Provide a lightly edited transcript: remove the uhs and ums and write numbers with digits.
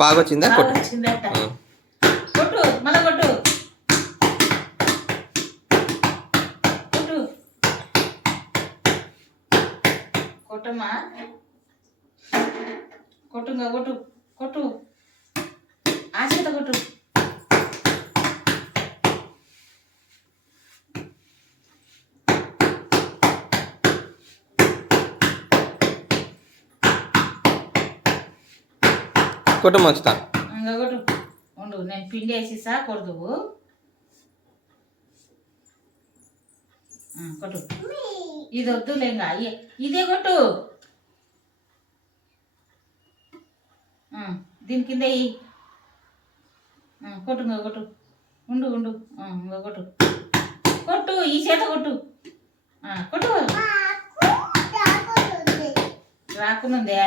బాగా వచ్చిందా? వచ్చిందట. కొట్టు మళ్ళా కొట్టు కొట్టు కొట్టమ్మా కొట్టు కొట్టు కొట్టు ఆ చేత కొట్టు. కొట్టు మంచుతా కొట్టు ఉండు, నేను పిండి వేసిస్తా కొడుదువు. కొట్టు, ఇది వద్దులేంగా, ఇదే కొట్టు. దీని కింద కొట్టు కొట్టు ఉండు ఉండు కొట్టు కొట్టు ఈ చేత కొట్టు కొట్టు. రాకునుందే